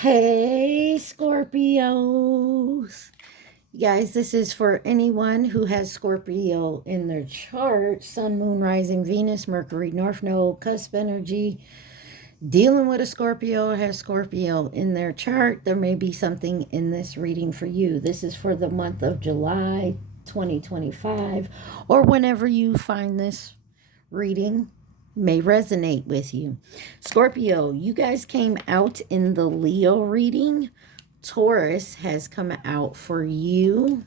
Hey, Scorpios. Guys, this is for anyone who has Scorpio in their chart. Sun, Moon, Rising, Venus, Mercury, North Node, cusp energy. Dealing with a Scorpio or has Scorpio in their chart. There may be something in this reading for you. This is for the month of July 2025, or whenever you find this reading may resonate with you. Scorpio, you guys came out in the Leo reading. Taurus has come out for you.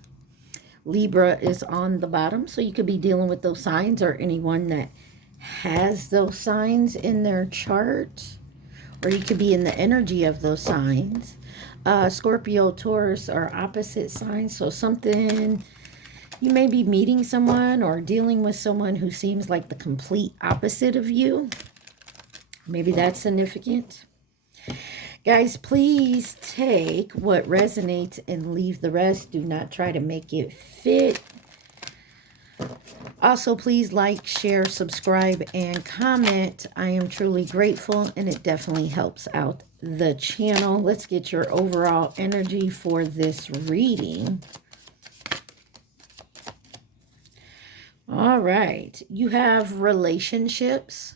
Libra is on the bottom, so you could be dealing with those signs or anyone that has those signs in their chart, or you could be in the energy of those signs. Scorpio, Taurus are opposite signs, so something you may be meeting someone or dealing with someone who seems like the complete opposite of you. Maybe that's significant. Guys, please take what resonates and leave the rest. Do not try to make it fit. Also, please like, share, subscribe, and comment. I am truly grateful, and it definitely helps out the channel. Let's get your overall energy for this reading. All right, you have relationships,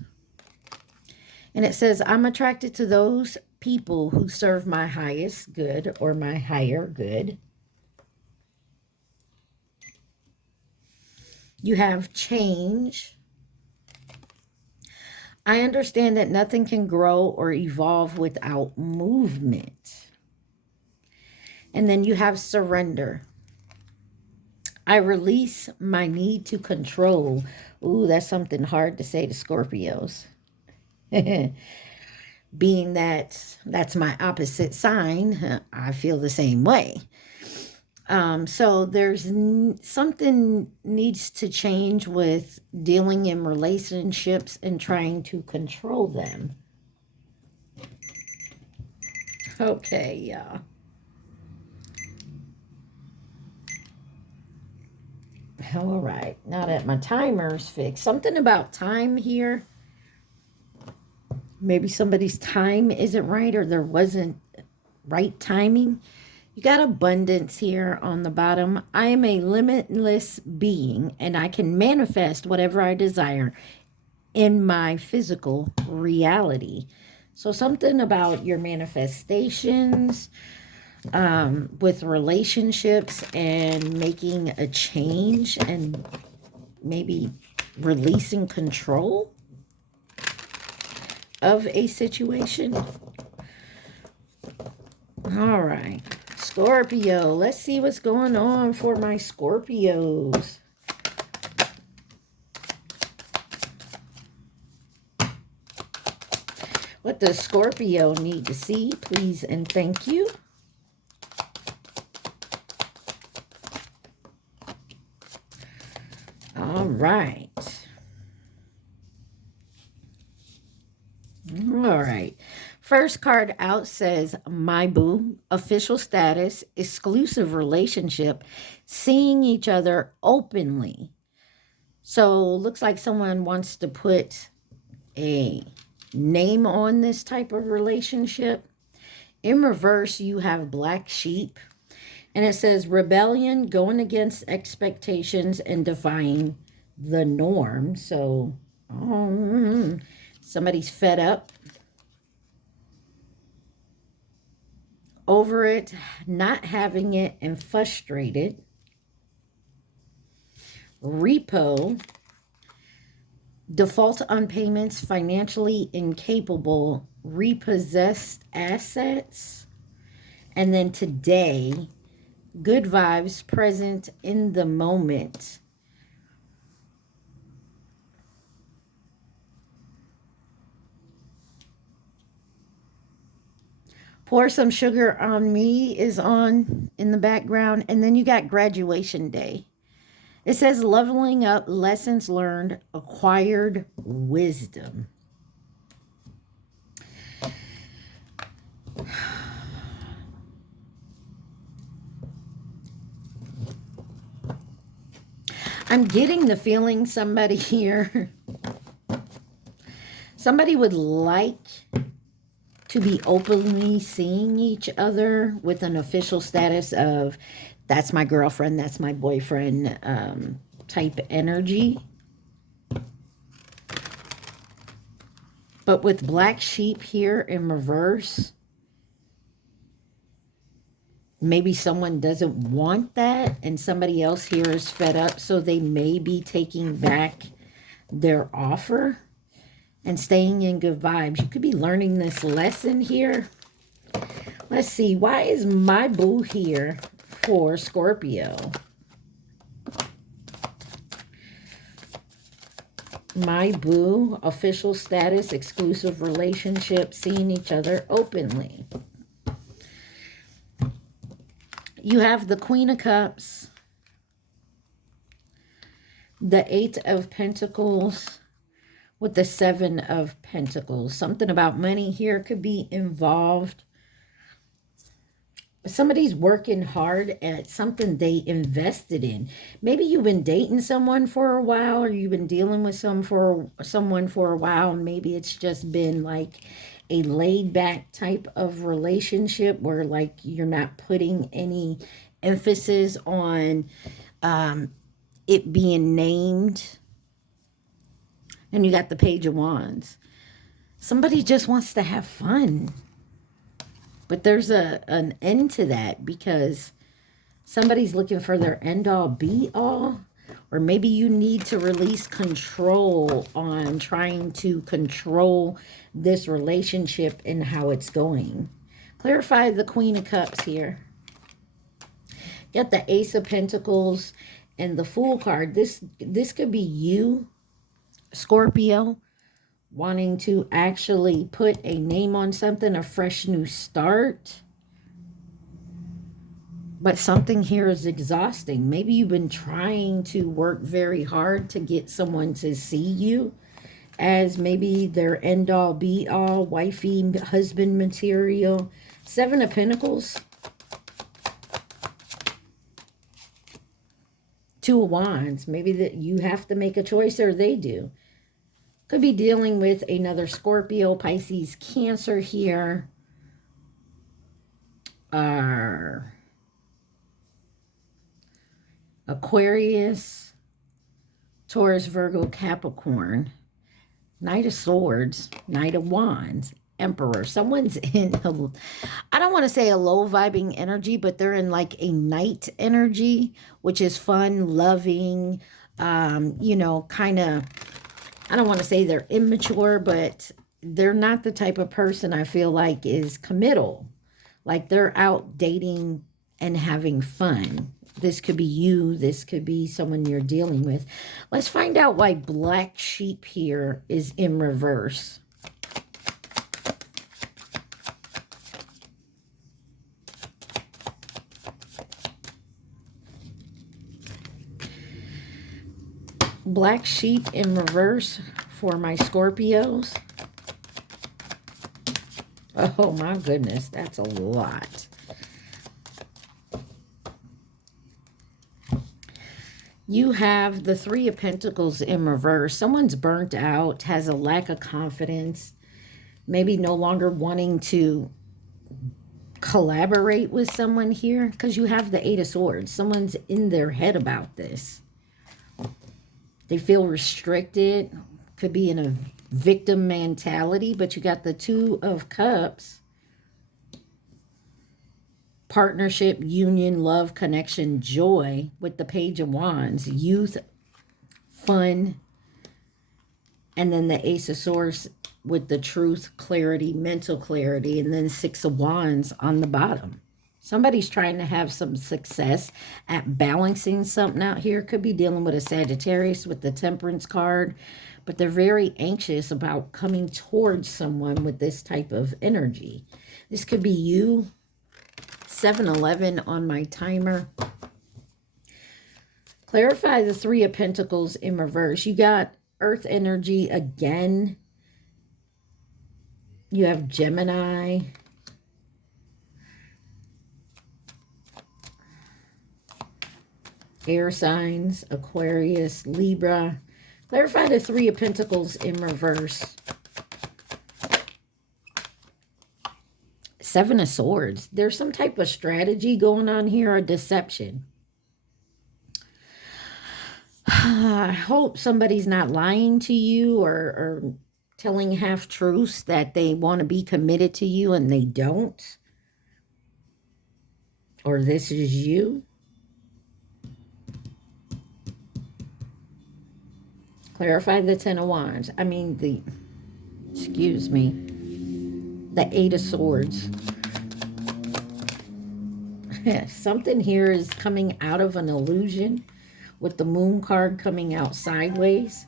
and it says, I'm attracted to those people who serve my highest good or my higher good. You have change. I understand that nothing can grow or evolve without movement. And then you have surrender. I release my need to control. Ooh, that's something hard to say to Scorpios. Being that that's my opposite sign, I feel the same way. So there's something needs to change with dealing in relationships and trying to control them. Okay, yeah. All right, now that my timer's fixed, something about time here. Maybe somebody's time isn't right, or there wasn't right timing. You got abundance here on the bottom. I am a limitless being, and I can manifest whatever I desire in my physical reality. So something about your manifestations, with relationships and making a change and maybe releasing control of a situation. All right, Scorpio, let's see what's going on for my Scorpios. What does Scorpio need to see, please and thank you? All right. All right. First card out says, my boo, official status, exclusive relationship, seeing each other openly. So looks like someone wants to put a name on this type of relationship. In reverse, you have black sheep. And it says rebellion, going against expectations and defying the norm. So somebody's fed up over it, not having it, and frustrated. Repo, default on payments, financially incapable, repossessed assets. And then today, good vibes, present in the moment. Pour Some Sugar on Me is on in the background. And then you got graduation day. It says leveling up, lessons learned, acquired wisdom. I'm getting the feeling somebody here, somebody would like to be openly seeing each other with an official status of that's my girlfriend, that's my boyfriend type energy. But with black sheep here in reverse, maybe someone doesn't want that and somebody else here is fed up, so they may be taking back their offer and staying in good vibes. You could be learning this lesson here. Let's see. Why is my boo here for Scorpio? My boo, official status, exclusive relationship, seeing each other openly. You have the Queen of Cups, the Eight of Pentacles, with the Seven of Pentacles. Something about money here could be involved. Somebody's working hard at something they invested in. Maybe you've been dating someone for a while, or you've been dealing with someone for a while, and maybe it's just been like a laid back type of relationship where like you're not putting any emphasis on it being named. And you got the Page of Wands. Somebody just wants to have fun. But there's an end to that, because somebody's looking for their end-all, be-all. Or maybe you need to release control on trying to control this relationship and how it's going. Clarify the Queen of Cups here. Got the Ace of Pentacles and the Fool card. This could be you, Scorpio, wanting to actually put a name on something, a fresh new start. But something here is exhausting. Maybe you've been trying to work very hard to get someone to see you as maybe their end-all, be-all, wifey, husband material. Seven of Pentacles. Two of Wands. Maybe that you have to make a choice, or they do. Could be dealing with another Scorpio, Pisces, Cancer here. Aquarius, Taurus, Virgo, Capricorn. Knight of Swords, Knight of Wands, Emperor. Someone's in, I don't want to say a low vibing energy, but they're in like a night energy, which is fun, loving, you know, kind of, I don't want to say they're immature, but they're not the type of person I feel like is committal. Like they're out dating and having fun. This could be you. This could be someone you're dealing with. Let's find out why Black Sheep here is in reverse. Black Sheep in reverse for my Scorpios. Oh my goodness, that's a lot. You have the Three of Pentacles in reverse. Someone's burnt out, has a lack of confidence, maybe no longer wanting to collaborate with someone here, because you have the Eight of Swords. Someone's in their head about this. They feel restricted, could be in a victim mentality, but you got the Two of Cups. Partnership, union, love, connection, joy with the Page of Wands. Youth, fun. And then the Ace of Swords with the truth, clarity, mental clarity. And then Six of Wands on the bottom. Somebody's trying to have some success at balancing something out here. Could be dealing with a Sagittarius with the Temperance card. But they're very anxious about coming towards someone with this type of energy. This could be you. 7-11 on my timer. Clarify the Three of Pentacles in reverse. You got Earth energy again. You have Gemini. Air signs, Aquarius, Libra. Clarify the Three of Pentacles in reverse. Seven of Swords. There's some type of strategy going on here, a deception. I hope somebody's not lying to you or telling half-truths that they want to be committed to you and they don't. Or this is you. Clarify the Ten of Wands. I mean, excuse me, the Eight of Swords. Something here is coming out of an illusion with the Moon card coming out sideways.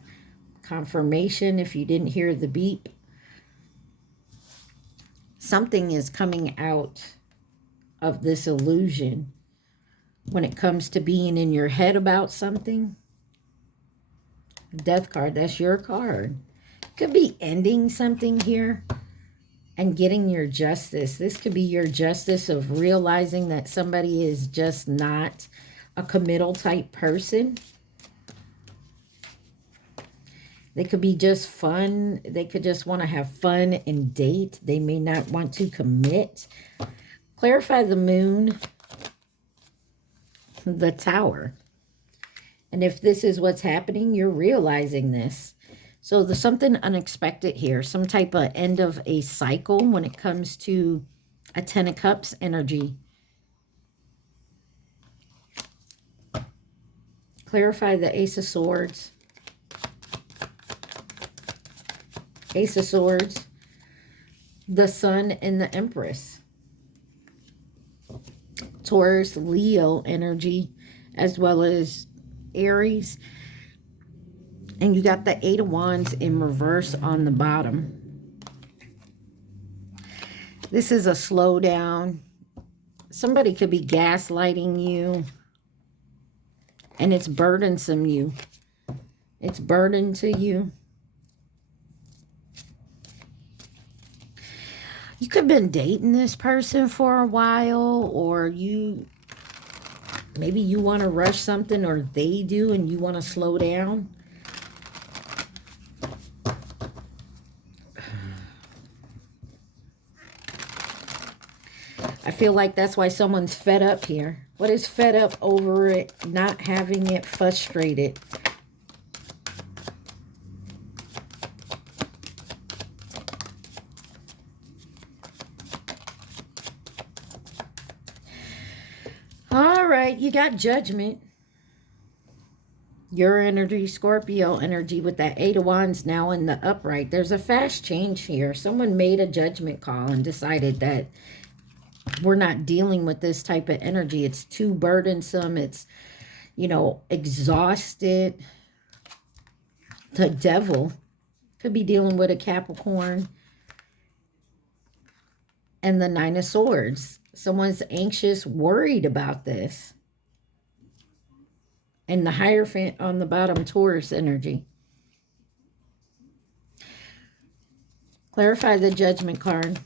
Confirmation if you didn't hear the beep. Something is coming out of this illusion when it comes to being in your head about something. Death card, that's your card. Could be ending something here and getting your justice. This could be your justice of realizing that somebody is just not a committal type person. They could be just fun. They could just want to have fun and date. They may not want to commit. Clarify the Moon, the Tower. And if this is what's happening, you're realizing this. So there's something unexpected here. Some type of end of a cycle when it comes to a Ten of Cups energy. Clarify the Ace of Swords. Ace of Swords. The Sun and the Empress. Taurus, Leo energy, as well as Aries. And you got the Eight of Wands in reverse on the bottom. This is a slowdown. Somebody could be gaslighting you. And it's burdensome you. It's burden to you. You could have been dating this person for a while, or maybe you want to rush something, or they do, and you want to slow down. I feel like that's why someone's fed up here. What is fed up over it, not having it, frustrated? All right, you got Judgment. Your energy, Scorpio energy with that Eight of Wands now in the upright. There's a fast change here. Someone made a judgment call and decided that we're not dealing with this type of energy. It's too burdensome. It's, exhausted. The Devil could be dealing with a Capricorn. And the Nine of Swords. Someone's anxious, worried about this. And the Hierophant on the bottom, Taurus energy. Clarify the Judgment card.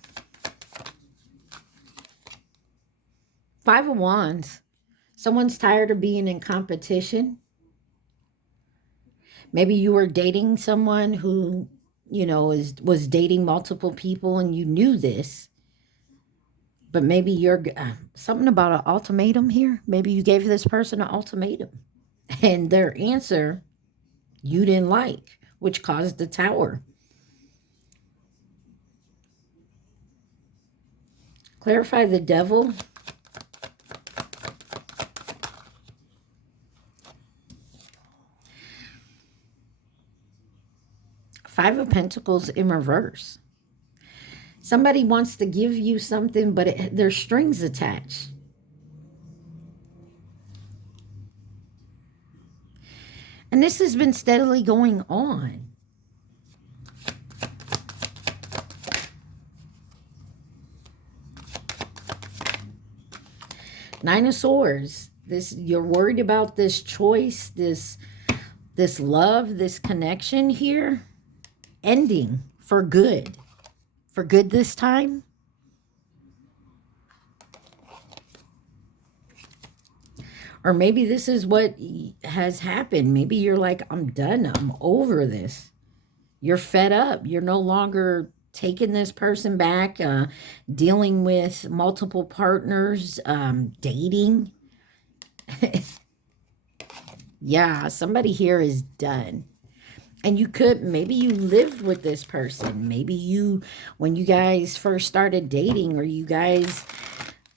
Five of Wands. Someone's tired of being in competition. Maybe you were dating someone who, was dating multiple people and you knew this. But maybe you're something about an ultimatum here. Maybe you gave this person an ultimatum. And their answer you didn't like, which caused the Tower. Clarify the Devil. Five of Pentacles in reverse. Somebody wants to give you something, but there's strings attached. And this has been steadily going on. Nine of Swords. You're worried about this choice, this love, this connection here ending for good. For good this time. Or maybe this is what has happened. Maybe you're like, I'm done. I'm over this. You're fed up. You're no longer taking this person back, dealing with multiple partners, dating. Yeah, somebody here is done. And you could, maybe you lived with this person. Maybe you, when you guys first started dating, or you guys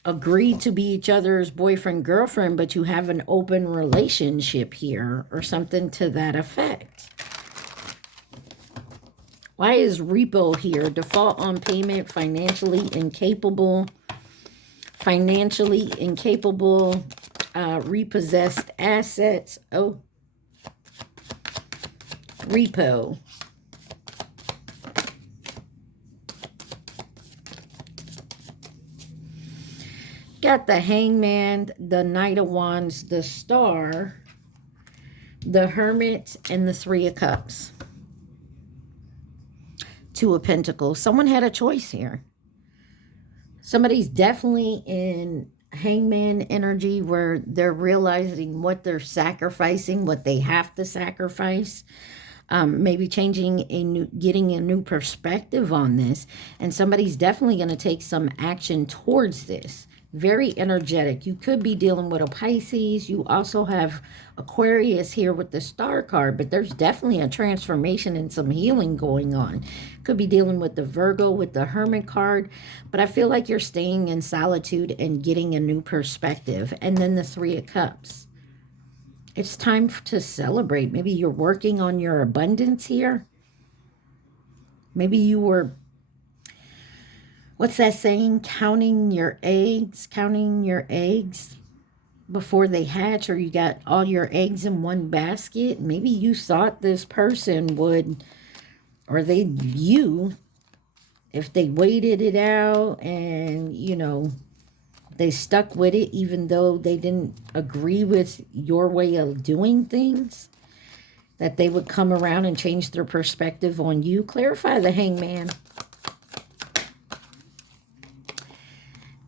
agreed to be each other's boyfriend, girlfriend, but you have an open relationship here, or something to that effect. Why is repo here? Default on payment, financially incapable, repossessed assets. Oh, repo. Got the Hangman, the Knight of Wands, the Star, the Hermit, and the Three of Cups. Two of Pentacles. Someone had a choice here. Somebody's definitely in Hangman energy where they're realizing what they're sacrificing, what they have to sacrifice. Maybe getting a new perspective on this. And somebody's definitely going to take some action towards this. Very energetic. You could be dealing with a Pisces. You also have Aquarius here with the Star card, but there's definitely a transformation and some healing going on. Could be dealing with the Virgo with the Hermit card, but I feel like you're staying in solitude and getting a new perspective. And then the Three of Cups. It's time to celebrate. Maybe you're working on your abundance here. Maybe you were, what's that saying? Counting your eggs before they hatch, or you got all your eggs in one basket. Maybe you thought this person would, or if they waited it out and, you know, they stuck with it even though they didn't agree with your way of doing things, that they would come around and change their perspective on you. Clarify the Hangman.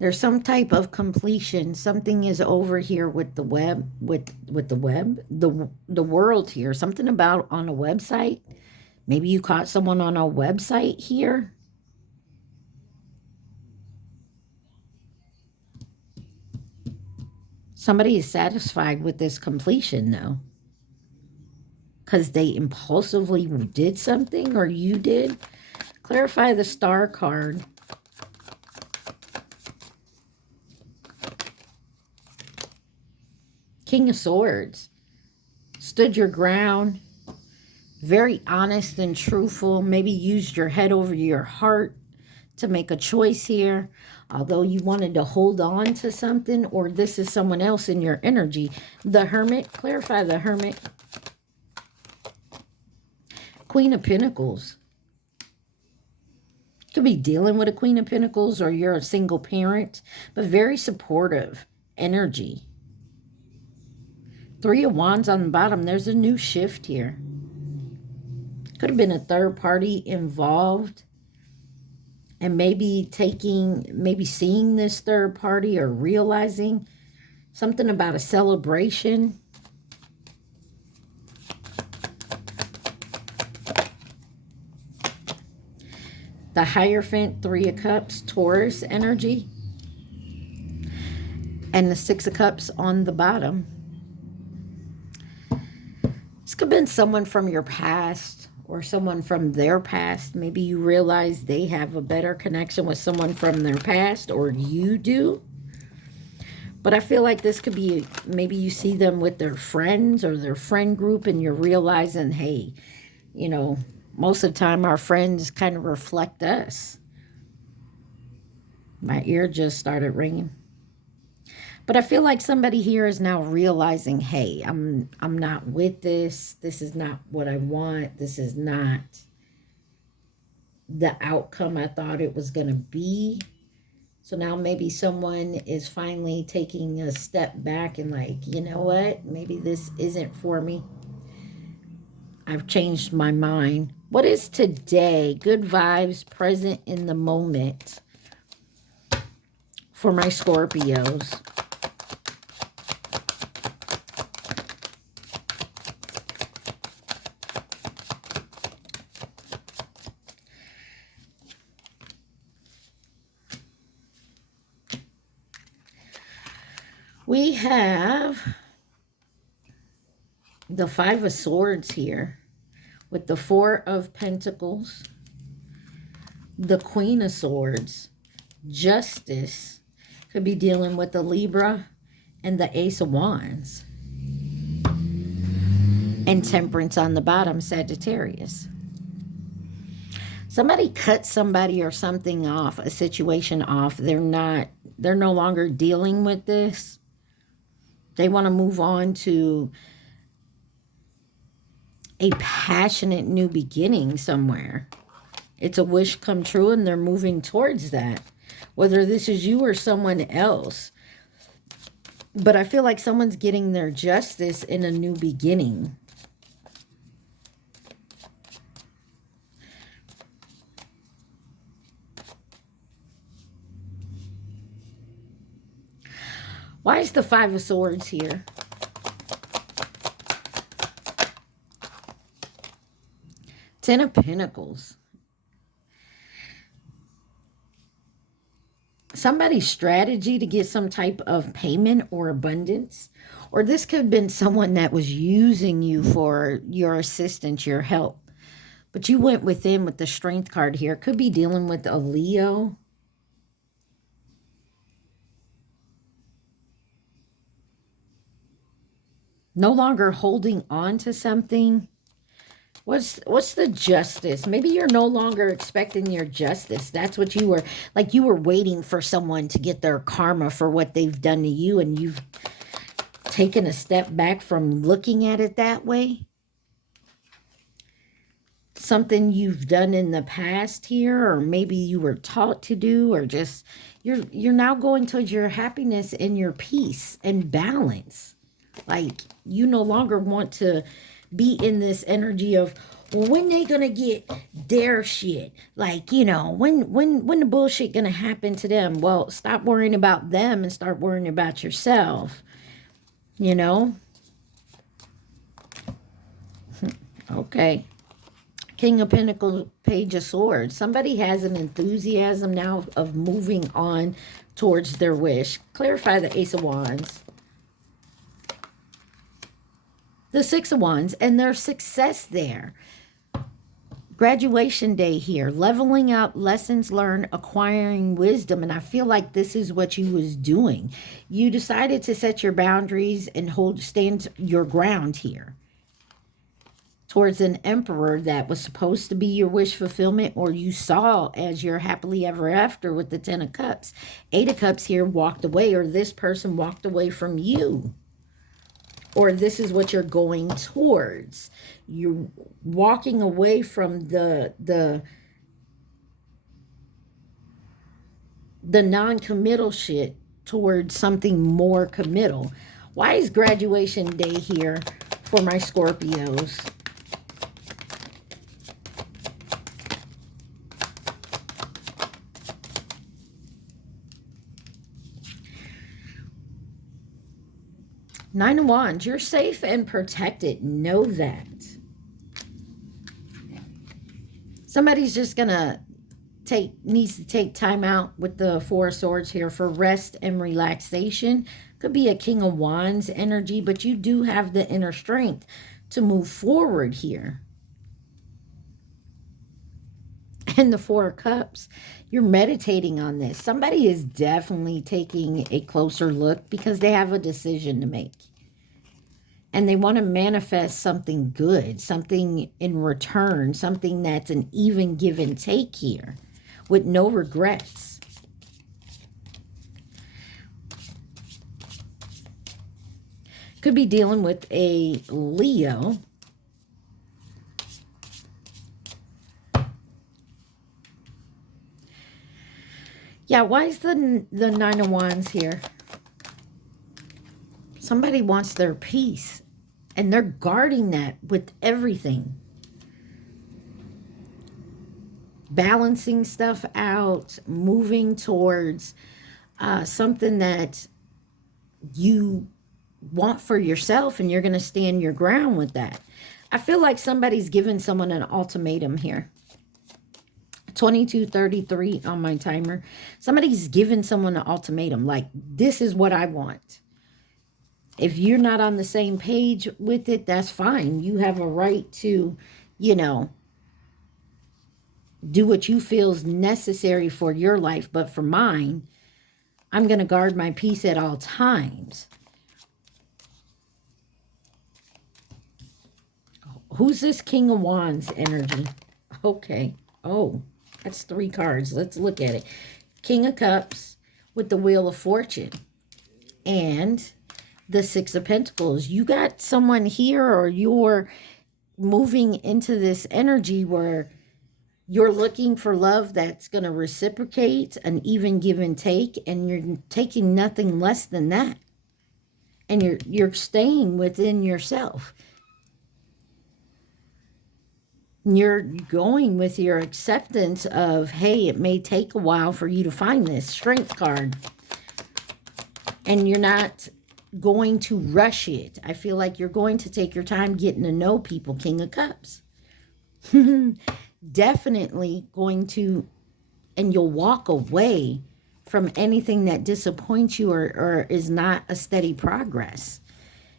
There's some type of completion. Something is over here with the web, the world here. Something about on a website. Maybe you caught someone on a website here. Somebody is satisfied with this completion, though, because they impulsively did something, or you did. Clarify the Star card. King of Swords. Stood your ground. Very honest and truthful. Maybe used your head over your heart to make a choice here. Although you wanted to hold on to something, or this is someone else in your energy. The Hermit. Clarify the Hermit. Queen of Pentacles. Could be dealing with a Queen of Pentacles, or you're a single parent, but very supportive energy. Three of Wands on the bottom. There's a new shift here. Could have been a third party involved, and maybe seeing this third party, or realizing something about a celebration. The Hierophant, Three of Cups, Taurus energy. And the Six of Cups on the bottom. This could have been someone from your past, or someone from their past. Maybe you realize they have a better connection with someone from their past, or you do. But I feel like this could be, maybe you see them with their friends or their friend group, and you're realizing, hey, you know, most of the time our friends kind of reflect us. My ear just started ringing. But I feel like somebody here is now realizing, hey, I'm not with this. This is not what I want. This is not the outcome I thought it was going to be. So now maybe someone is finally taking a step back and like, you know what? Maybe this isn't for me. I've changed my mind. What is today? Good vibes, present in the moment for my Scorpios. We have the Five of Swords here with the Four of Pentacles, the Queen of Swords, Justice. Could be dealing with the Libra and the Ace of Wands. And Temperance on the bottom, Sagittarius. Somebody cut somebody or something off, a situation off. They're no longer dealing with this. They want to move on to a passionate new beginning somewhere. It's a wish come true and they're moving towards that. Whether this is you or someone else. But I feel like someone's getting their justice in a new beginning. Why is the Five of Swords here? Ten of Pentacles. Somebody's strategy to get some type of payment or abundance. Or this could have been someone that was using you for your assistance, your help. But you went within with the Strength card here. Could be dealing with a Leo. No longer holding on to something. What's the justice? Maybe you're no longer expecting your justice. That's what you were, like you were waiting for someone to get their karma for what they've done to you, and you've taken a step back from looking at it that way. Something you've done in the past here, or maybe you were taught to do, or just you're now going towards your happiness and your peace and balance. Like, you no longer want to be in this energy of, well, when they gonna get their shit? Like, you know, when the bullshit gonna happen to them? Well, stop worrying about them and start worrying about yourself. You know? Okay. King of Pentacles, Page of Swords. Somebody has an enthusiasm now of moving on towards their wish. Clarify the Ace of Wands. The Six of Wands and their success there. Graduation day here. Leveling up, lessons learned, acquiring wisdom. And I feel like this is what you was doing. You decided to set your boundaries and stand your ground here. Towards an emperor that was supposed to be your wish fulfillment, or you saw as your happily ever after with the Ten of Cups. Eight of Cups here walked away, or this person walked away from you. Or this is what you're going towards. You're walking away from the non-committal shit towards something more committal. Why is graduation day here for my Scorpios? Nine of Wands, you're safe and protected. Know that. Somebody's just gonna needs to take time out with the Four of Swords here for rest and relaxation. Could be a King of Wands energy, but you do have the inner strength to move forward here. And the Four of Cups, you're meditating on this. Somebody is definitely taking a closer look because they have a decision to make. And they want to manifest something good, something in return, something that's an even give and take here with no regrets. Could be dealing with a Leo. Yeah, why is the Nine of Wands here? Somebody wants their peace, and they're guarding that with everything. Balancing stuff out, moving towards something that you want for yourself, and you're going to stand your ground with that. I feel like somebody's giving someone an ultimatum here. 22:33 on my timer. Somebody's giving someone an ultimatum, like, this is what I want. If you're not on the same page with it, that's fine. You have a right to, you know, do what you feel is necessary for your life. But for mine, I'm going to guard my peace at all times. Who's this King of Wands energy? Okay. Oh, that's 3 cards. Let's look at it. King of Cups with the Wheel of Fortune and the 6 of Pentacles. You got someone here, or you're moving into this energy where you're looking for love that's going to reciprocate, an even give and take, and you're taking nothing less than that. And you're staying within yourself. You're going with your acceptance of, hey, it may take a while for you to find this Strength card. And you're not going to rush it. I feel like you're going to take your time getting to know people, King of Cups. Definitely going to, and you'll walk away from anything that disappoints you or is not a steady progress.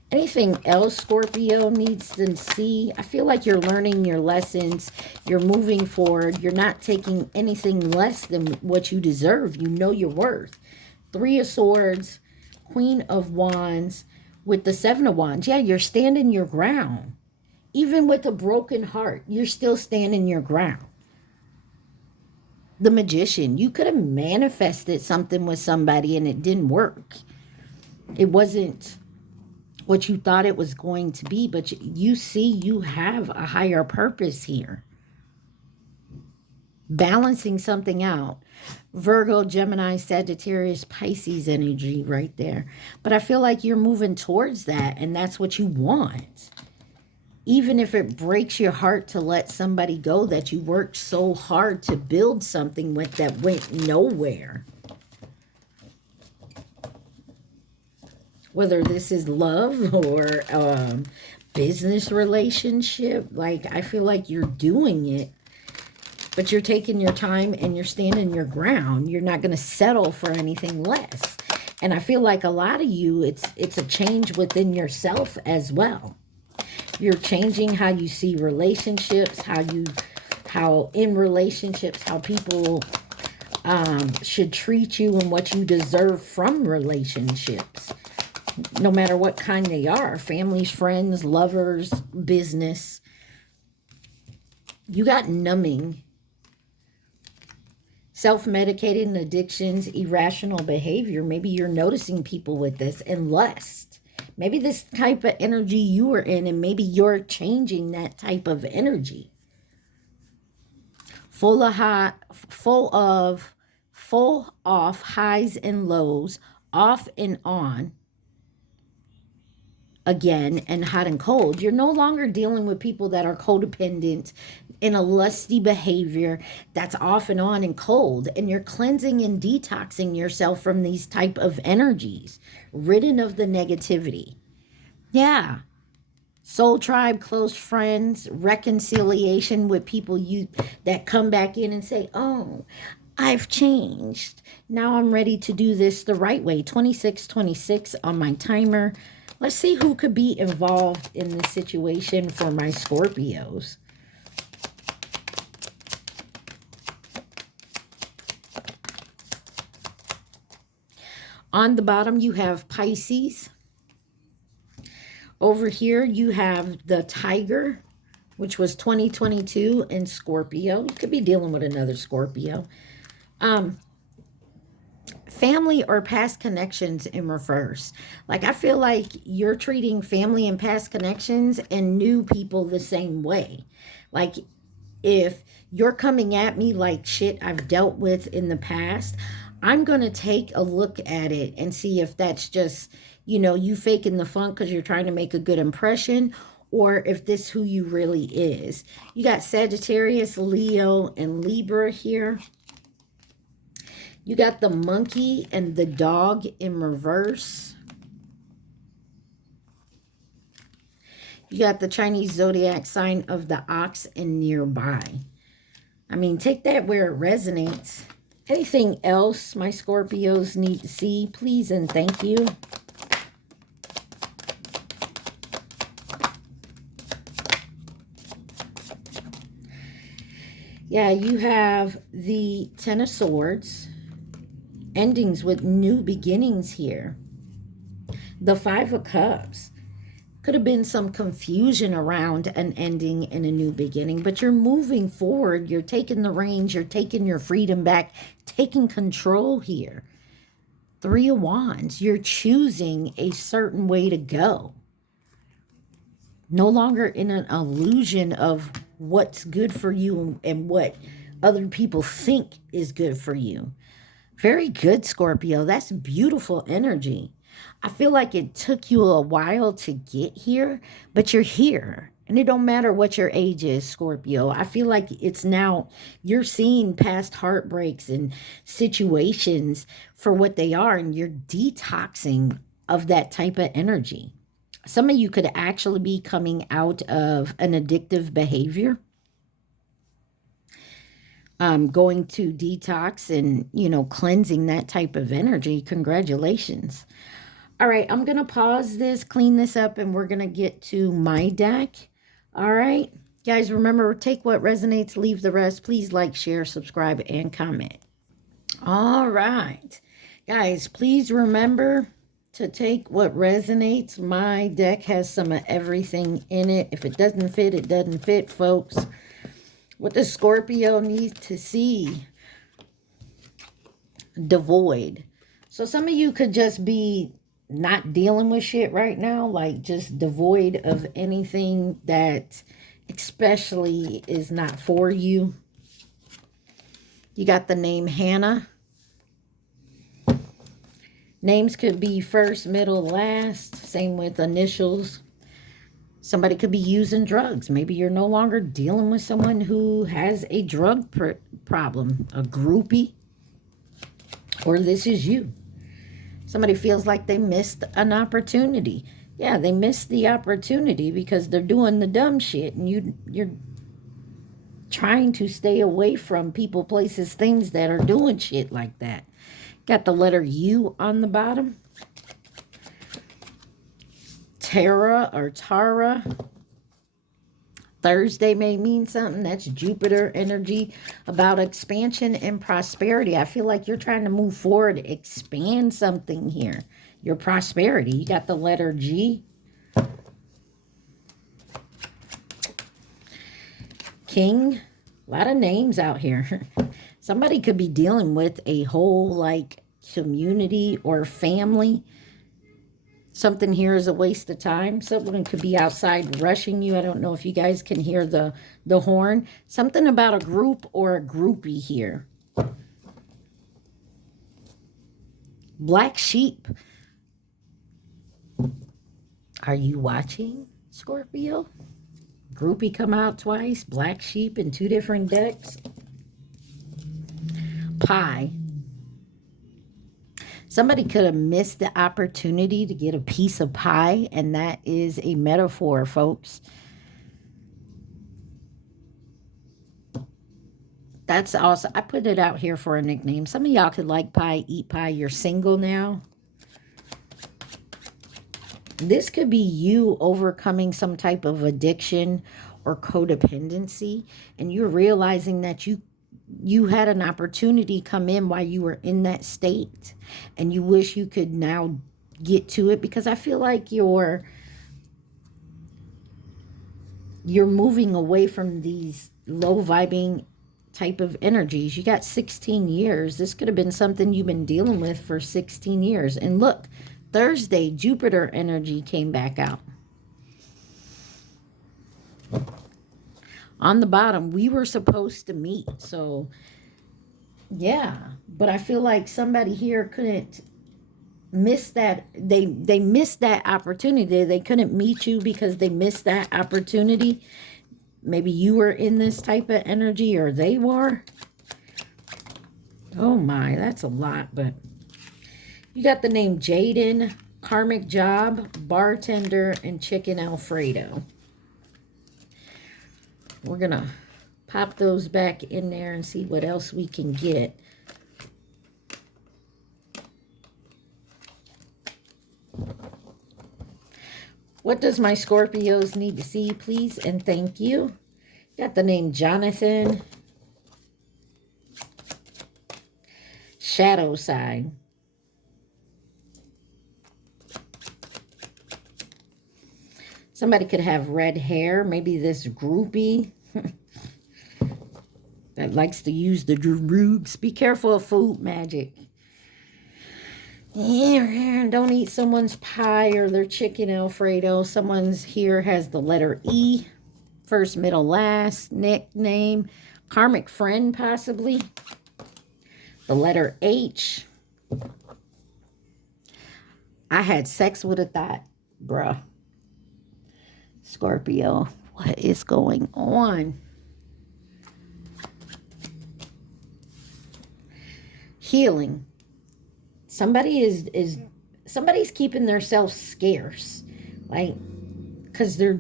Anything else Scorpio needs to see? I feel like you're learning your lessons. You're moving forward. You're not taking anything less than what you deserve. You know your worth. 3 of Swords, Queen of Wands with the 7 of Wands. Yeah, you're standing your ground. Even with a broken heart, you're still standing your ground. The Magician. You could have manifested something with somebody and it didn't work. It wasn't what you thought it was going to be, but you see you have a higher purpose here. Balancing something out. Virgo, Gemini, Sagittarius, Pisces energy right there. But I feel like you're moving towards that, and that's what you want. Even if it breaks your heart to let somebody go that you worked so hard to build something with that went nowhere. Whether this is love or business relationship, like I feel like you're doing it, but you're taking your time and you're standing your ground. You're not going to settle for anything less. And I feel like a lot of you, it's a change within yourself as well. You're changing how you see relationships, how in relationships, how people should treat you and what you deserve from relationships. No matter what kind they are, families, friends, lovers, business. You got numbing, self-medicating addictions, irrational behavior. Maybe you're noticing people with this, and lust. Maybe this type of energy you are in, and maybe you're changing that type of energy. Full off highs and lows, off and on. Again, and hot and cold. You're no longer dealing with people that are codependent in a lusty behavior that's off and on and cold, and you're cleansing and detoxing yourself from these type of energies, ridden of the negativity. Yeah. Soul tribe, close friends, reconciliation with people that come back in and say, oh, I've changed. Now I'm ready to do this the right way. 2626 on my timer. Let's see who could be involved in this situation for my Scorpios. On the bottom, you have Pisces. Over here, you have the Tiger, which was 2022 in Scorpio. You could be dealing with another Scorpio. Family or past connections in reverse. Like, I feel like you're treating family and past connections and new people the same way. Like, if you're coming at me like shit I've dealt with in the past, I'm going to take a look at it and see if that's just, you know, you faking the funk because you're trying to make a good impression, or if this who you really is. You got Sagittarius, Leo, and Libra here. You got the monkey and the dog in reverse. You got the Chinese zodiac sign of the ox and nearby. I mean, take that where it resonates. Anything else my Scorpios need to see, please and thank you. Yeah, you have the Ten of Swords, endings with new beginnings here. The Five of Cups. Could have been some confusion around an ending and a new beginning, but you're moving forward. You're taking the reins. You're taking your freedom back, taking control here. Three of Wands. You're choosing a certain way to go. No longer in an illusion of what's good for you and what other people think is good for you. Very good, Scorpio. That's beautiful energy. I feel like it took you a while to get here, but you're here. And it don't matter what your age is, Scorpio. I feel like it's now, you're seeing past heartbreaks and situations for what they are, and you're detoxing of that type of energy. Some of you could actually be coming out of an addictive behavior, going to detox and, you know, cleansing that type of energy. Congratulations. All right, I'm going to pause this, clean this up, and we're going to get to my deck. All right, guys, remember, take what resonates, leave the rest. Please like, share, subscribe, and comment. All right, guys, please remember to take what resonates. My deck has some of everything in it. If it doesn't fit, it doesn't fit, folks. What does Scorpio need to see? Devoid. So some of you could just be not dealing with shit right now, like just devoid of anything that especially is not for you. You got the name Hannah. Names could be first, middle, last. Same with initials. Somebody could be using drugs. Maybe you're no longer dealing with someone who has a drug problem, a groupie, or this is you. Somebody feels like they missed an opportunity. Yeah, they missed the opportunity because they're doing the dumb shit, and you're trying to stay away from people, places, things that are doing shit like that. Got the letter U on the bottom. Tara or Tara. Thursday may mean something. That's Jupiter energy about expansion and prosperity. I feel like you're trying to move forward, expand something here. Your prosperity. You got the letter G. King. A lot of names out here. Somebody could be dealing with a whole like community or family. Something here is a waste of time. Someone could be outside rushing you. I don't know if you guys can hear the horn. Something about a group or a groupie here. Black sheep. Are you watching, Scorpio? Groupie come out twice. Black sheep in two different decks. Pie. Somebody could have missed the opportunity to get a piece of pie, and that is a metaphor, folks. That's awesome. I put it out here for a nickname. Some of y'all could like pie, eat pie. You're single now. This could be you overcoming some type of addiction or codependency, and you're realizing that you had an opportunity come in while you were in that state, and you wish you could now get to it, because I feel like you're moving away from these low vibing type of energies. You got 16 years. This could have been something you've been dealing with for 16 years. And look, Thursday, Jupiter energy came back out. On the bottom, we were supposed to meet. So, yeah. But I feel like somebody here couldn't miss that. They missed that opportunity. They couldn't meet you because they missed that opportunity. Maybe you were in this type of energy, or they were. Oh my, that's a lot. But you got the name Jaden, karmic job, bartender, and chicken Alfredo. We're going to pop those back in there and see what else we can get. What does my Scorpios need to see, please? And thank you. Got the name Jonathan. shadow side. Somebody could have red hair. Maybe this groupie that likes to use the droogs. Be careful of food magic. Yeah, don't eat someone's pie or their chicken Alfredo. Someone's here has the letter E. First, middle, last. Nickname. Karmic friend, possibly. The letter H. I had sex with a thought, bruh. Scorpio, what is going on? Healing. Somebody's keeping themselves scarce, like, because they're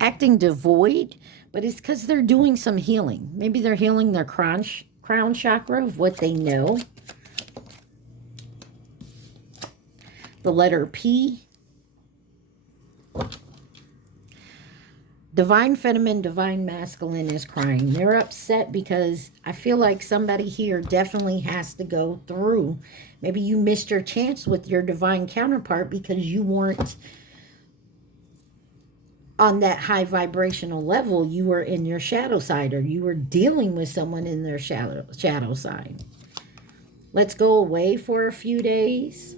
acting devoid, but it's because they're doing some healing. Maybe they're healing their crown chakra of what they know. The letter P. Divine feminine, divine masculine is crying. They're upset because I feel like somebody here definitely has to go through. Maybe you missed your chance with your divine counterpart because you weren't on that high vibrational level. You were in your shadow side, or you were dealing with someone in their shadow side. Let's go away for a few days.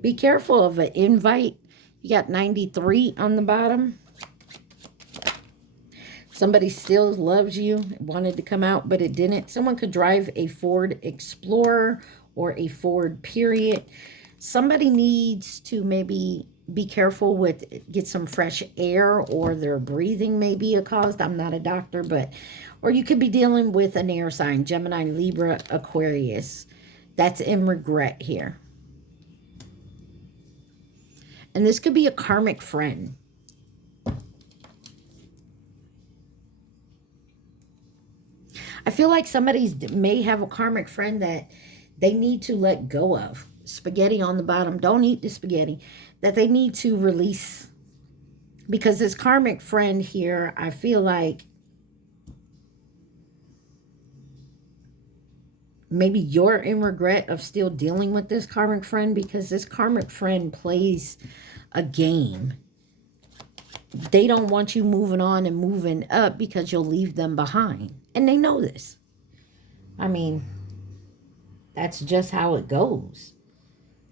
Be careful of an invite. You got 93 on the bottom. Somebody still loves you, wanted to come out, but it didn't. Someone could drive a Ford Explorer or a Ford period. Somebody needs to maybe be careful with, get some fresh air, or their breathing may be a cause. I'm not a doctor, but, or you could be dealing with an air sign, Gemini, Libra, Aquarius. That's in regret here. And this could be a karmic friend. I feel like somebody may have a karmic friend that they need to let go of. Spaghetti on the bottom. Don't eat the spaghetti. That they need to release. Because this karmic friend here, I feel like maybe you're in regret of still dealing with this karmic friend, because this karmic friend plays a game. They don't want you moving on and moving up because you'll leave them behind. And they know this. I mean, that's just how it goes.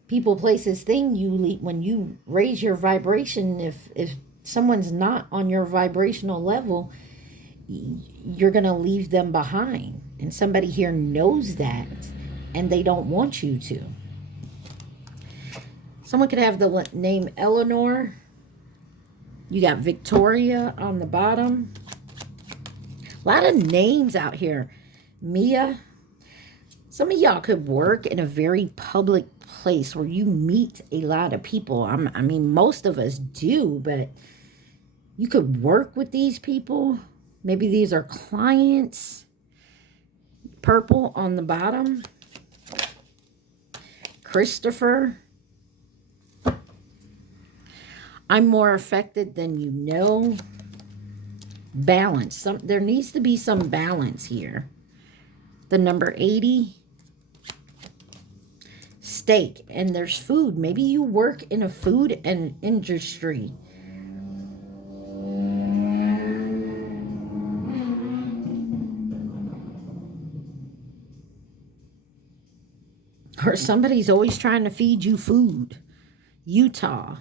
People, places, thing, when you raise your vibration, if someone's not on your vibrational level, you're going to leave them behind. And somebody here knows that, and they don't want you to. Someone could have the name Eleanor. You got Victoria on the bottom. A lot of names out here. Mia. Some of y'all could work in a very public place where you meet a lot of people. I mean, most of us do, but you could work with these people. Maybe these are clients. Purple on the bottom. Christopher. I'm more affected than you know. Balance. There needs to be some balance here. The number 80. Steak. And there's food. Maybe you work in a food and industry. Or somebody's always trying to feed you food. Utah.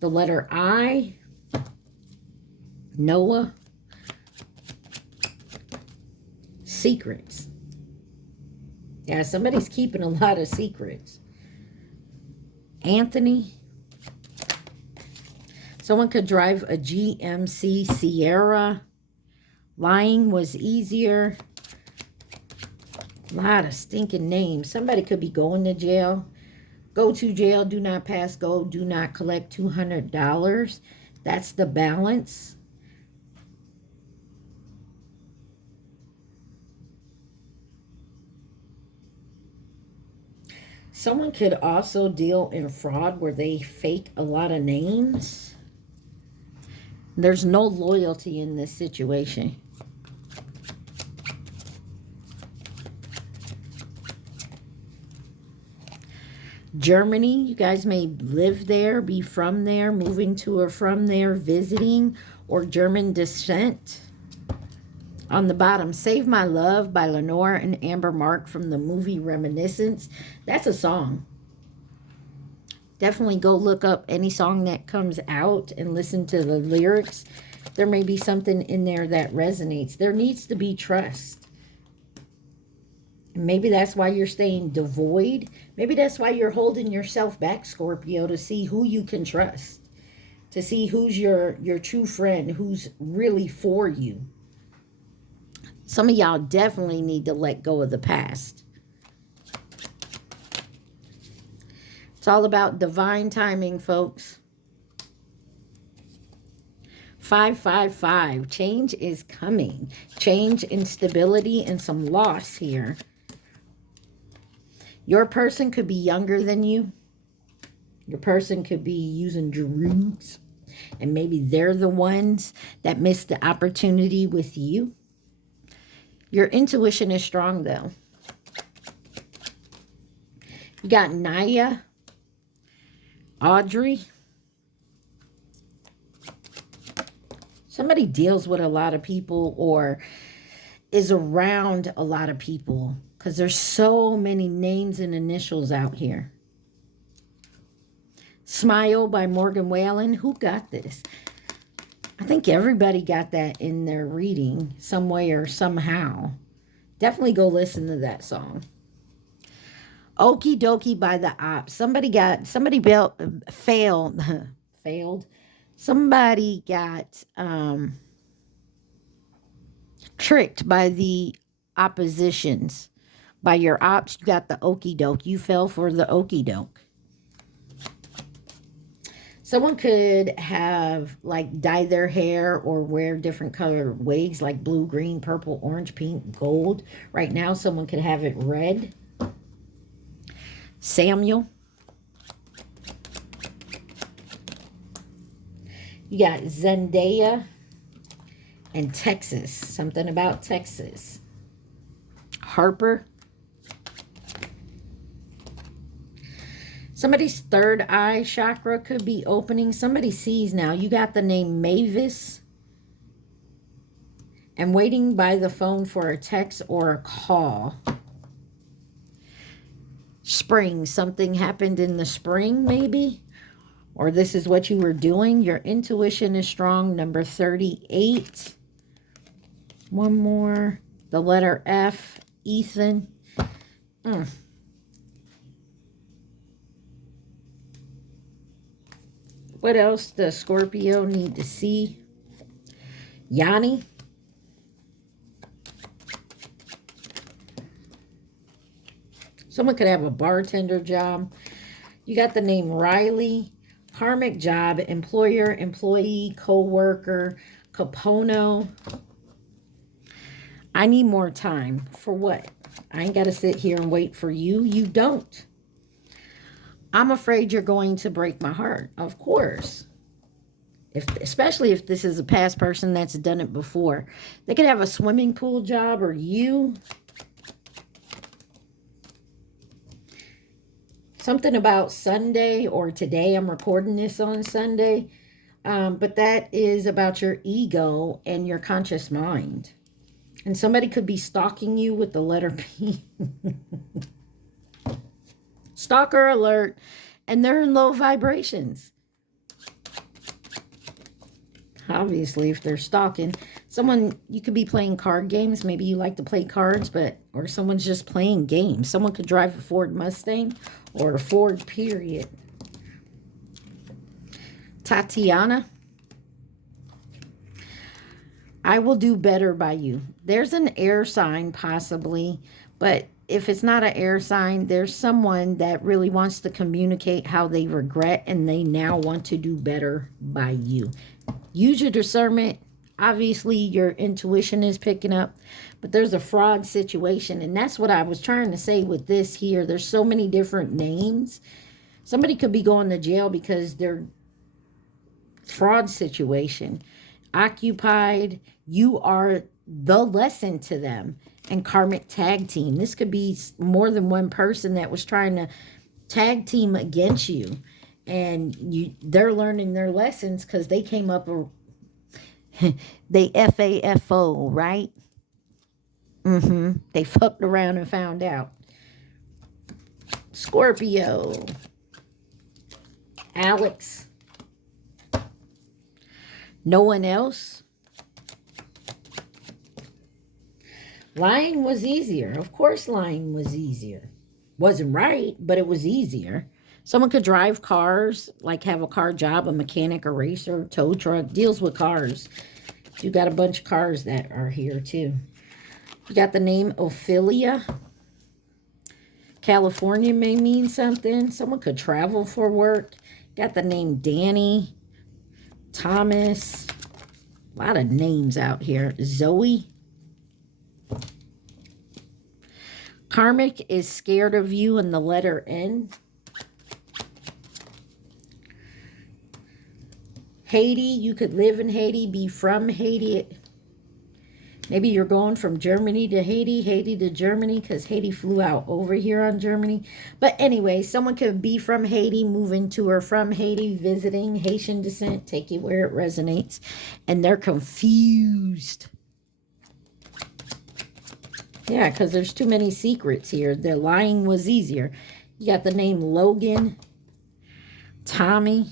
The letter I. Noah. Secrets. Yeah, somebody's keeping a lot of secrets. Anthony. Someone could drive a GMC Sierra. Lying was easier. A lot of stinking names. Somebody could be going to jail. Go to jail, do not pass go, do not collect $200. That's the balance. Someone could also deal in fraud where they fake a lot of names. There's no loyalty in this situation. Germany, you guys may live there, be from there, moving to or from there, visiting, or German descent. On the bottom, Save My Love by Lenore and Amber Mark from the movie Reminiscence. That's a song. Definitely go look up any song that comes out and listen to the lyrics. There may be something in there that resonates. There needs to be trust. Maybe that's why you're staying devoid. Maybe that's why you're holding yourself back, Scorpio, to see who you can trust. To see who's your true friend, who's really for you. Some of y'all definitely need to let go of the past. It's all about divine timing, folks. 555. Change is coming. Change, instability, and some loss here. Your person could be younger than you. Your person could be using drugs. And maybe they're the ones that missed the opportunity with you. Your intuition is strong, though. You got Naya, Audrey. Somebody deals with a lot of people or is around a lot of people because there's so many names and initials out here. Smile by Morgan Wallen. Who got this? I think everybody got that in their reading some way or somehow. Definitely go listen to that song. Okie Dokie by the Ops. Somebody failed. Somebody got tricked by the oppositions. By your ops, you got the okie doke. You fell for the okie doke. Someone could have like dye their hair or wear different color wigs like blue, green, purple, orange, pink, gold. Right now, someone could have it red. Samuel. You got Zendaya and Texas. Something about Texas. Harper. Somebody's third eye chakra could be opening. Somebody sees now. You got the name Mavis. And waiting by the phone for a text or a call. Spring. Something happened in the spring, maybe. Or this is what you were doing. Your intuition is strong. Number 38. One more. The letter F. Ethan. What else does Scorpio need to see? Yanni. Someone could have a bartender job. You got the name Riley. Karmic job. Employer, employee, co-worker. Capono. I need more time. For what? I ain't got to sit here and wait for you. You don't. I'm afraid you're going to break my heart. Of course. Especially if this is a past person that's done it before. They could have a swimming pool job or you. Something about Sunday or today. I'm recording this on Sunday. But that is about your ego and your conscious mind. And somebody could be stalking you with the letter P. Stalker alert. And they're in low vibrations. Obviously, if they're stalking. Someone, you could be playing card games. Maybe you like to play cards, or someone's just playing games. Someone could drive a Ford Mustang or a Ford, period. Tatiana. I will do better by you. There's an air sign possibly, but if it's not an air sign, there's someone that really wants to communicate how they regret and they now want to do better by you. Use your discernment. Obviously, your intuition is picking up, but there's a fraud situation, and that's what I was trying to say with this here. There's so many different names. Somebody could be going to jail because they're fraud situation. Occupied, you are the lesson to them. And karmic tag team. This could be more than one person that was trying to tag team against you. And they're learning their lessons because they came up, they FAFO, right? They fucked around and found out. Scorpio. Alex. No one else. Lying was easier. Of course lying was easier. Wasn't right, but it was easier. Someone could drive cars, like have a car job, a mechanic, a racer, tow truck, deals with cars. You got a bunch of cars that are here too. You got the name Ophelia. California may mean something. Someone could travel for work. Got the name Danny, Thomas. A lot of names out here. Zoe. Karmic is scared of you and the letter N. Haiti, you could live in Haiti, be from Haiti. Maybe you're going from Germany to Haiti, Haiti to Germany, because Haiti flew out over here on Germany. But anyway, someone could be from Haiti, moving to or from Haiti, visiting, Haitian descent, take it where it resonates. And they're confused. Yeah, because there's too many secrets here. The lying was easier. You got the name Logan, Tommy.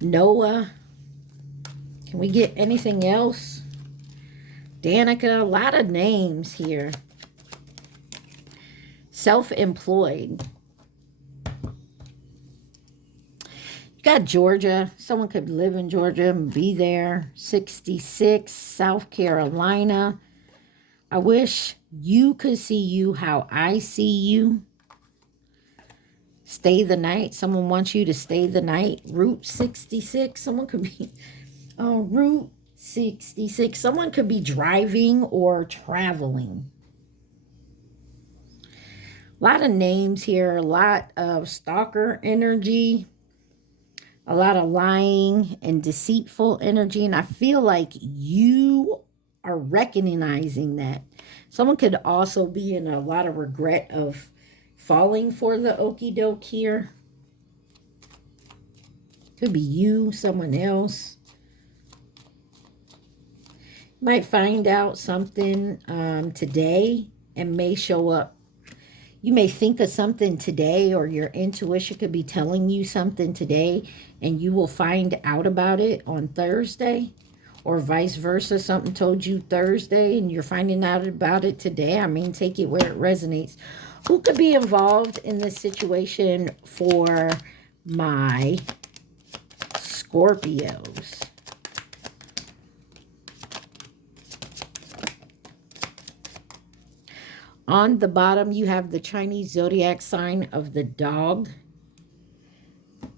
Noah. Can we get anything else? Danica. A lot of names here. Self-employed. You got Georgia. Someone could live in Georgia and be there. 66. South Carolina. I wish you could see you how I see you. Stay the night. Someone wants you to stay the night. Route 66. Someone could be Route 66. Someone could be driving or traveling. A lot of names here. A lot of stalker energy. A lot of lying and deceitful energy. And I feel like you are recognizing that. Someone could also be in a lot of regret of falling for the okie doke here. Could be you, someone else. Might find out something today and may show up. You may think of something today, or your intuition could be telling you something today, and you will find out about it on Thursday, or vice versa. Something told you Thursday and you're finding out about it today. I mean, take it where it resonates. Who could be involved in this situation for my Scorpios? On the bottom, you have the Chinese zodiac sign of the dog.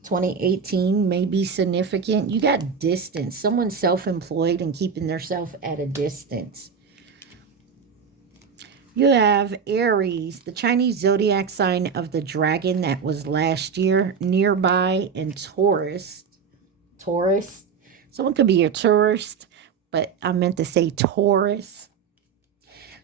2018 may be significant. You got distance. Someone self-employed and keeping themselves at a distance. You have Aries, the Chinese zodiac sign of the dragon that was last year, nearby, and Taurus. Taurus. Someone could be a tourist, but I meant to say Taurus.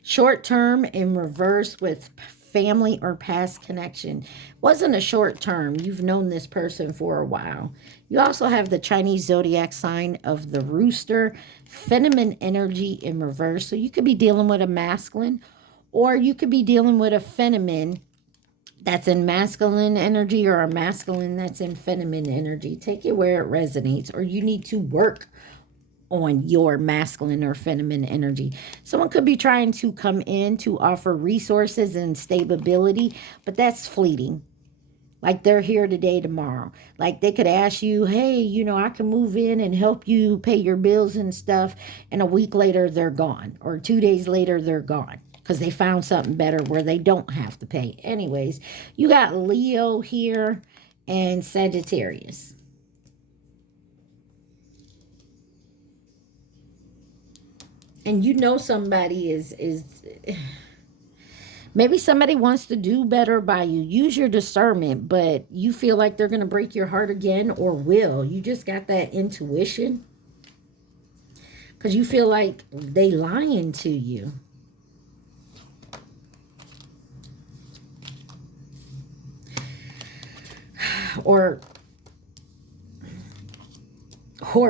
Short term in reverse with family or past connection. Wasn't a short term. You've known this person for a while. You also have the Chinese zodiac sign of the rooster, feminine energy in reverse. So you could be dealing with a masculine, or you could be dealing with a feminine that's in masculine energy, or a masculine that's in feminine energy. Take it where it resonates, or you need to work on your masculine or feminine energy. Someone could be trying to come in to offer resources and stability, but that's fleeting. Like they're here today, tomorrow. Like they could ask you, hey, you know, I can move in and help you pay your bills and stuff. And a week later, they're gone. Or 2 days later, they're gone. Because they found something better where they don't have to pay. Anyways, you got Leo here and Sagittarius. And you know somebody is maybe somebody wants to do better by you. Use your discernment, but you feel like they're going to break your heart again, or will. You just got that intuition. because you feel like they lying to you. Or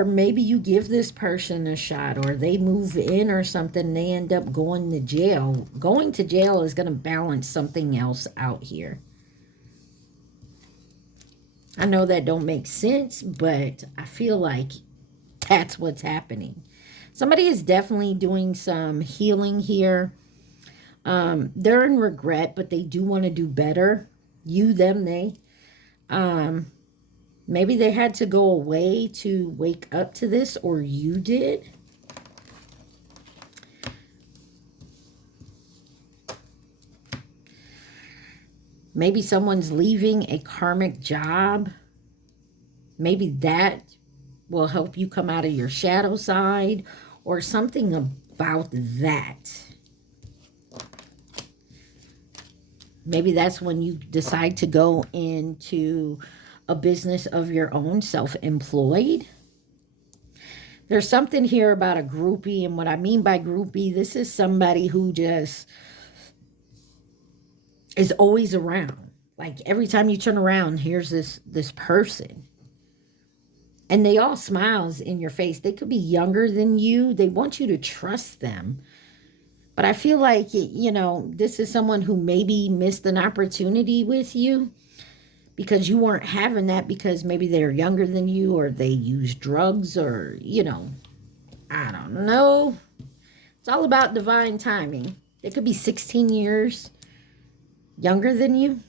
maybe you give this person a shot, or they move in or something, they end up going to jail. Going to jail is going to balance something else out here. I know that don't make sense, but I feel like that's what's happening. Somebody is definitely doing some healing here. They're in regret, but they do want to do better. You, them, they. Maybe they had to go away to wake up to this, or you did. Maybe someone's leaving a karmic job. Maybe that will help you come out of your shadow side, or something about that. Maybe that's when you decide to go into a business of your own, self-employed. There's something here about a groupie, and what I mean by groupie, this is somebody who just is always around. Like every time you turn around, here's this person. And they all smiles in your face. They could be younger than you. They want you to trust them. But I feel like, you know, this is someone who maybe missed an opportunity with you because you weren't having that, because maybe they're younger than you, or they use drugs, or, you know, I don't know. It's all about divine timing. They could be 16 years younger than you.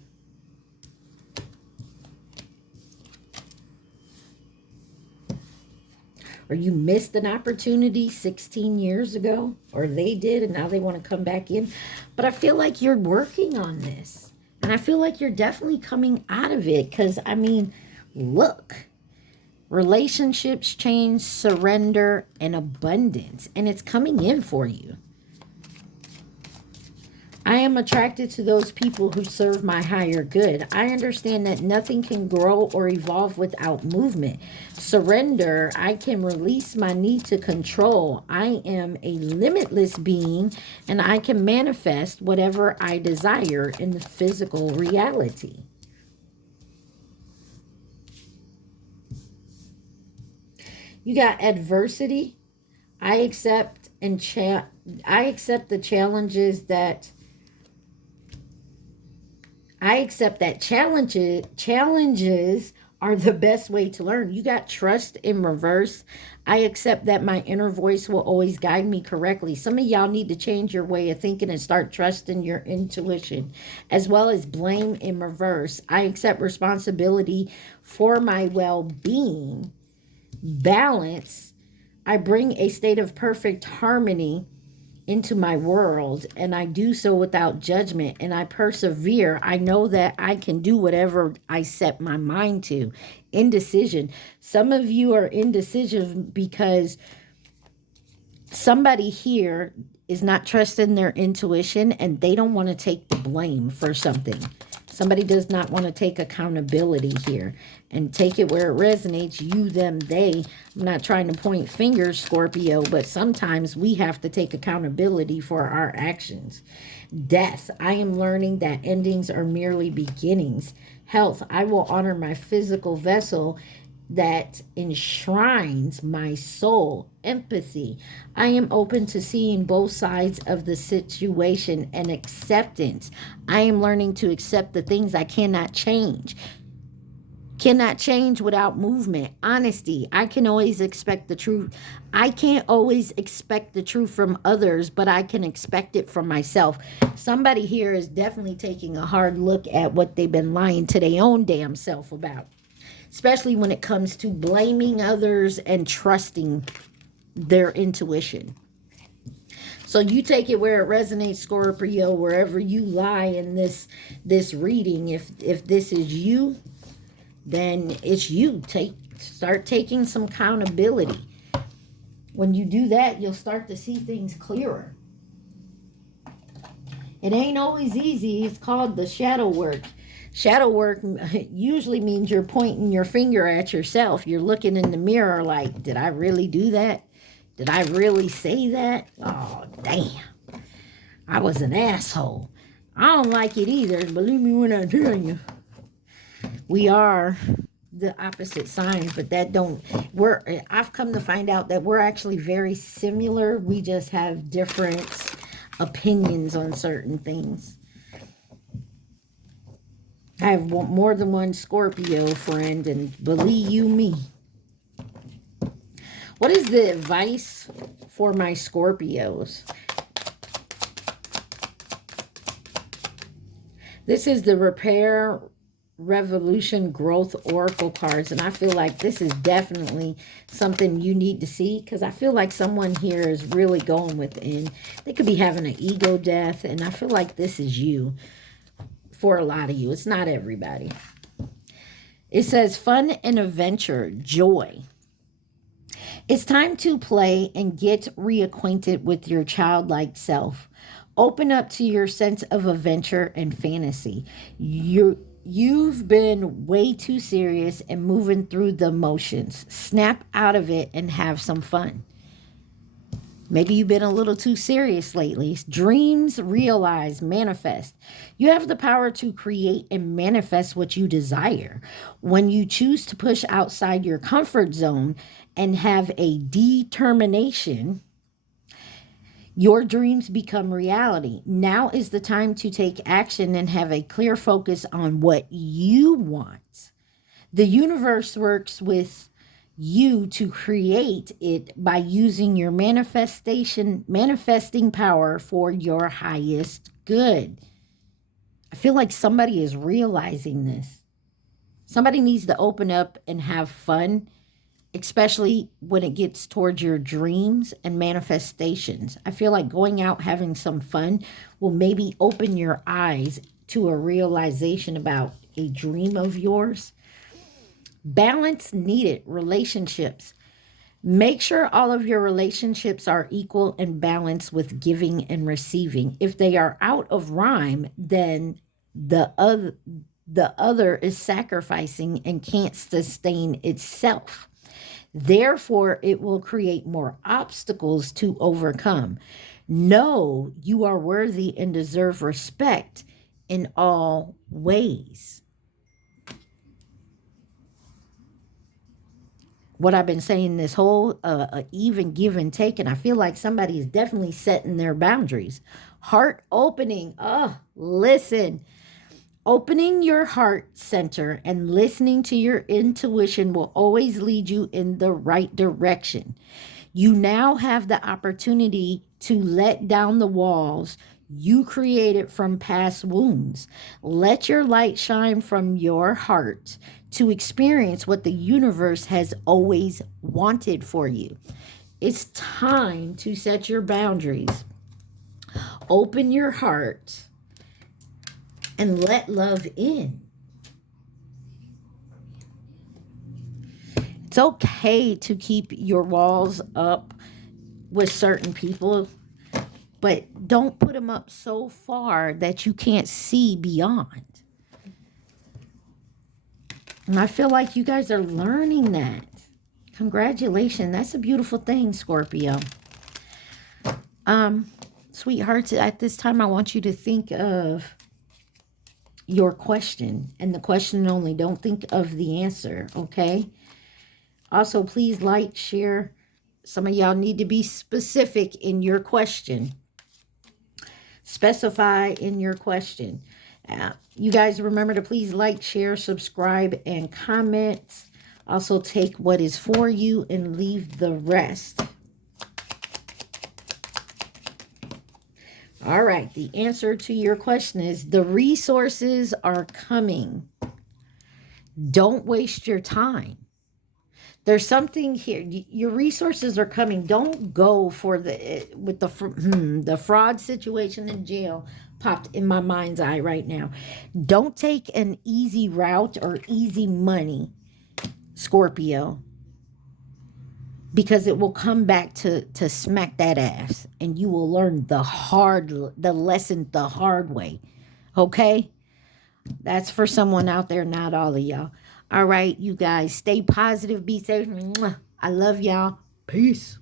Or you missed an opportunity 16 years ago, or they did, and now they want to come back in. But I feel like you're working on this. And I feel like you're definitely coming out of it, because, I mean, look. Relationships change, surrender, and abundance. And it's coming in for you. I am attracted to those people who serve my higher good. I understand that nothing can grow or evolve without movement. Surrender. I can release my need to control. I am a limitless being, and I can manifest whatever I desire in the physical reality. You got adversity. I accept the challenges that challenges are the best way to learn. You got trust in reverse. I accept that my inner voice will always guide me correctly. Some of y'all need to change your way of thinking and start trusting your intuition, as well as blame in reverse. I accept responsibility for my well-being. Balance. I bring a state of perfect harmony into my world, and I do so without judgment, and I persevere. I know that I can do whatever I set my mind to. Indecision. Some of you are indecision because somebody here is not trusting their intuition, and they don't want to take the blame for something. Somebody does not want to take accountability here and take it where it resonates. You, them, they. I'm not trying to point fingers, Scorpio, but sometimes we have to take accountability for our actions. Death. I am learning that endings are merely beginnings. Health. I will honor my physical vessel that enshrines my soul. Empathy. I am open to seeing both sides of the situation. And acceptance. I am learning to accept the things I cannot change. Cannot change without movement. Honesty. I can always expect the truth. I can't always expect the truth from others, but I can expect it from myself. Somebody here is definitely taking a hard look at what they've been lying to their own damn self about. Especially when it comes to blaming others and trusting their intuition. So you take it where it resonates, Scorpio, wherever you lie in this reading. If this is you, then it's you. Start taking some accountability. When you do that, you'll start to see things clearer. It ain't always easy. It's called the shadow work. Shadow work usually means you're pointing your finger at yourself. You're looking in the mirror like, did I really do that? Did I really say that? Oh, damn. I was an asshole. I don't like it either. Believe me when I tell you. We are the opposite signs, but I've come to find out that we're actually very similar. We just have different opinions on certain things. I have more than one Scorpio friend, and believe you me. What is the advice for my Scorpios? This is the Repair, Revolution, Growth Oracle cards, and I feel like this is definitely something you need to see, because I feel like someone here is really going within. They could be having an ego death, and I feel like this is you for a lot of you. It's not everybody. It says fun and adventure, joy. It's time to play and get reacquainted with your childlike self. Open up to your sense of adventure and fantasy. You've been way too serious and moving through the motions. Snap out of it and have some fun. Maybe you've been a little too serious lately. Dreams, realize, manifest. You have the power to create and manifest what you desire. When you choose to push outside your comfort zone and have a determination, your dreams become reality. Now is the time to take action and have a clear focus on what you want. The universe works with you to create it by using your manifesting power for your highest good. I feel like somebody is realizing this. Somebody needs to open up and have fun, especially when it gets towards your dreams and manifestations. I feel like going out having some fun will maybe open your eyes to a realization about a dream of yours. Balance needed. Relationships. Make sure all of your relationships are equal and balanced with giving and receiving. If they are out of rhyme, then the other is sacrificing and can't sustain itself. Therefore, it will create more obstacles to overcome. Know you are worthy and deserve respect in all ways. What I've been saying this whole even give and take, and I feel like somebody is definitely setting their boundaries. Heart opening. Oh, listen. Opening your heart center and listening to your intuition will always lead you in the right direction. You now have the opportunity to let down the walls you created from past wounds. Let your light shine from your heart to experience what the universe has always wanted for you. It's time to set your boundaries. Open your heart and let love in. It's okay to keep your walls up with certain people, but don't put them up so far that you can't see beyond. And I feel like you guys are learning that. Congratulations. That's a beautiful thing, Scorpio. Sweethearts, at this time, I want you to think of your question and the question only. Don't think of the answer, okay? Also, please like, share. Some of y'all need to be specific in your question. Specify in your question. You guys remember to please like, share, subscribe, and comment. Also, take what is for you and leave the rest. All right, the answer to your question is the resources are coming. Don't waste your time. There's something here. Your resources are coming. Don't go for the fraud situation in jail popped in my mind's eye right now. Don't take an easy route or easy money, Scorpio, because it will come back to smack that ass, and you will learn the lesson the hard way. Okay? That's for someone out there, not all of y'all. All right, you guys, stay positive, be safe. I love y'all. Peace.